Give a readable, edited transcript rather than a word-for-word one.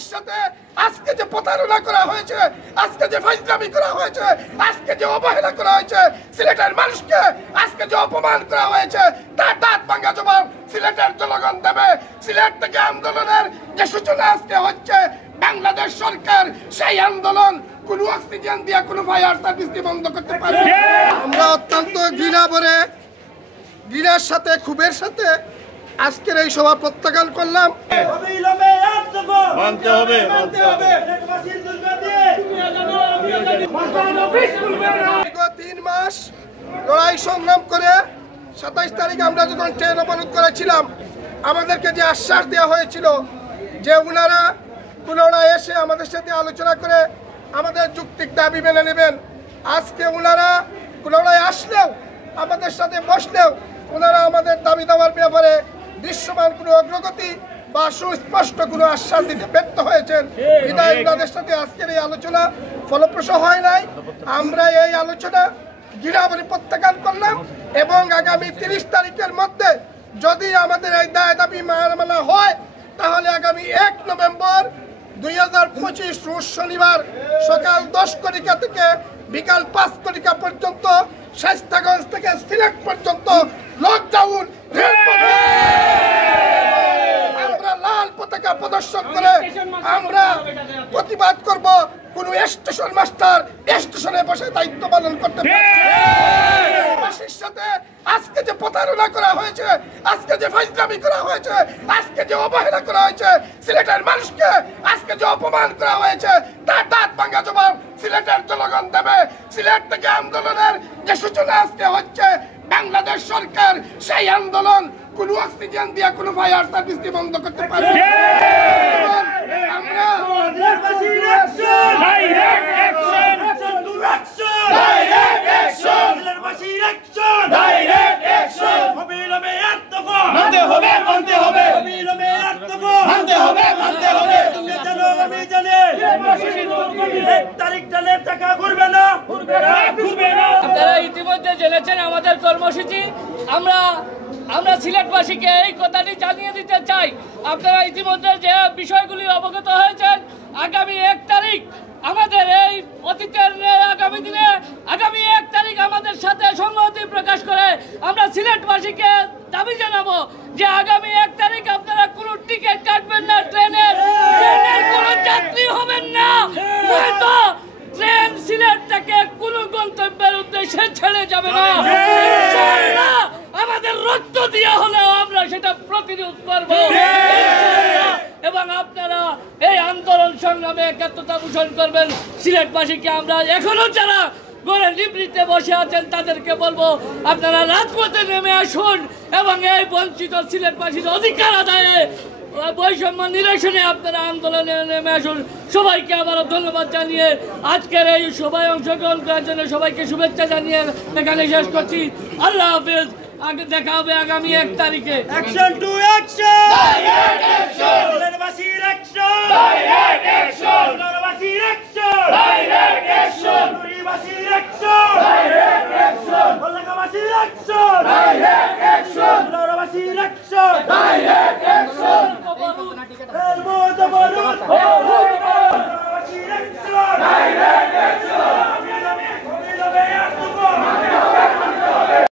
ফাঁসির সাথে আজকে যে প্রতারণা করা হয়েছে, আজকে যে ফাইজলামি করা হয়েছে, আজকে যে অবহেলা করা হয়েছে সিলেটের মানুষকে, আজকে যে অপমান করা হয়েছে তার দাঁত ভাঙা জবাব সিলেটের জনগণ দেবে। সিলেট থেকে আন্দোলনের যে সূচনা আজকে হচ্ছে, বাংলাদেশ সরকার সেই আন্দোলন কোনো অক্সিজেন দিয়ে কোনো ফায়ার সার্ভিস দিয়ে বন্ধ করতে পারবে। আমরা অত্যন্ত ঘৃণার সাথে ক্ষোভের সাথে আজকের এই সভা প্রত্যাখ্যান করলাম। মানতে হবে। দীর্ঘ 3 মাস লড়াই সংগ্রাম করে 27 তারিখ আমরা যখন ট্রেন অবরোধ করেছিলাম, আমাদেরকে যে আশ্বাস দেওয়া হয়েছিল যে ওনারা এসে আমাদের সাথে আলোচনা করে আমাদের যৌক্তিক দাবি মেনে নেবেন। আজকে ওনারা আসলেও আমাদের সাথে বসলেও ওনারা আমাদের দাবি দেওয়ার ব্যাপারে দৃশ্যমান কোনো অগ্রগতি বা সুস্পষ্ট কোনো আশ্বাস দিতে ব্যর্থ হয়েছেন। বিধায় ওনাদের সাথে আজকের এই আলোচনা ফলপ্রসূ হয় নাই। আমরা এই আলোচনা ঘৃণাভরে প্রত্যাখ্যান করলাম এবং আগামী 30 তারিখের মধ্যে যদি আমাদের এই দায় দাবি মানা হয়, তাহলে আগামী 1 নভেম্বর 2025 রোজ শনিবার সকাল 10 ঘটিকা থেকে বিকাল 5 ঘটিকা পর্যন্ত শায়েস্তাগঞ্জ থেকে সিলেট পর্যন্ত লকডাউন আমরা লাল পতাকা প্রদর্শন করে আমরা প্রতিবাদ করব। কোন স্টেশন মাস্টার স্টেশনে বসে দায়িত্ব পালন করতে পারবে। ফাঁসির সাথে আজকে যে প্রতারণা করা হয়েছে, আজকে যে ফাইজলামি করা হয়েছে, আজকে যে অবহেলা করা হয়েছে সিলেটের মানুষকে, আজকে যে অপমান করা হয়েছে তার দাঁত ভাঙা জবাব সিলেটের জনগণ দেবে। সিলেট থেকে আন্দোলনের যে সূচনা আজকে হচ্ছে, বাংলাদেশ সরকার সেই আন্দোলন কোনো অক্সিজেন দিয়ে কোনো ফায়ার সার্ভিস দিয়ে বন্ধ করতে পারবে। আমরা আপনারা ইতিমধ্যে জেনেছেন আমাদের কর্মসূচি। আমরা সিলেটবাসীকে এই কথাটি জানিয়ে দিতে চাই, আপনারা ইতিমধ্যে যে বিষয়গুলি অবগত হয়েছেন, আগামী 1 তারিখ আমাদের এই অতীতের আগামী দিনে আগামী 1 তারিখ আমাদের সাথে সংহতি প্রকাশ করে আমরা সিলেটবাসীকে দাবি জানাবো যে আগামী 1 তারিখ আপনারা কোনো টিকিট কাটবেন না, ট্রেনের কোনো যাত্রী হবেন না, হয়তো ট্রেন সিলেট থেকে কোনো গন্তব্যের উদ্দেশ্যে ছেড়ে যাবে না। আমাদের রক্ত দিয়ে হলেও আমরা সেটা প্রতিরোধ করব এবং আপনারা এই আন্দোলন সংগ্রামে একাত্মতা পোষণ করবেন। সিলেটবাসীকে আমরা এখনো যারা ঘরে নিবৃত্তে বসে আছেন তাদেরকে বলবো, আপনারা রাজপথে নেমে আসুন এবং এই বঞ্চিত সিলেটবাসীর অধিকার আদায়ে বৈষম্য নিরসনে আপনারা আন্দোলনে নেমে আসুন। সবাইকে আবারও ধন্যবাদ জানিয়ে আজকের এই সভায় অংশগ্রহণ করার জন্য সবাইকে শুভেচ্ছা জানিয়ে এখানে শেষ করছি। আল্লাহ হাফেজ। আগে দেখা হবে আগামী 1 তারিখে। Action to action, direct action, সিলেটবাসীর অ্যাকশন, ডাইরেক্ট অ্যাকশন, সিলেটবাসীর অ্যাকশন, ডাইরেক্ট অ্যাকশন, নুরিবাসীর অ্যাকশন, ডাইরেক্ট অ্যাকশন, কলকাতাবাসীর অ্যাকশন, ডাইরেক্ট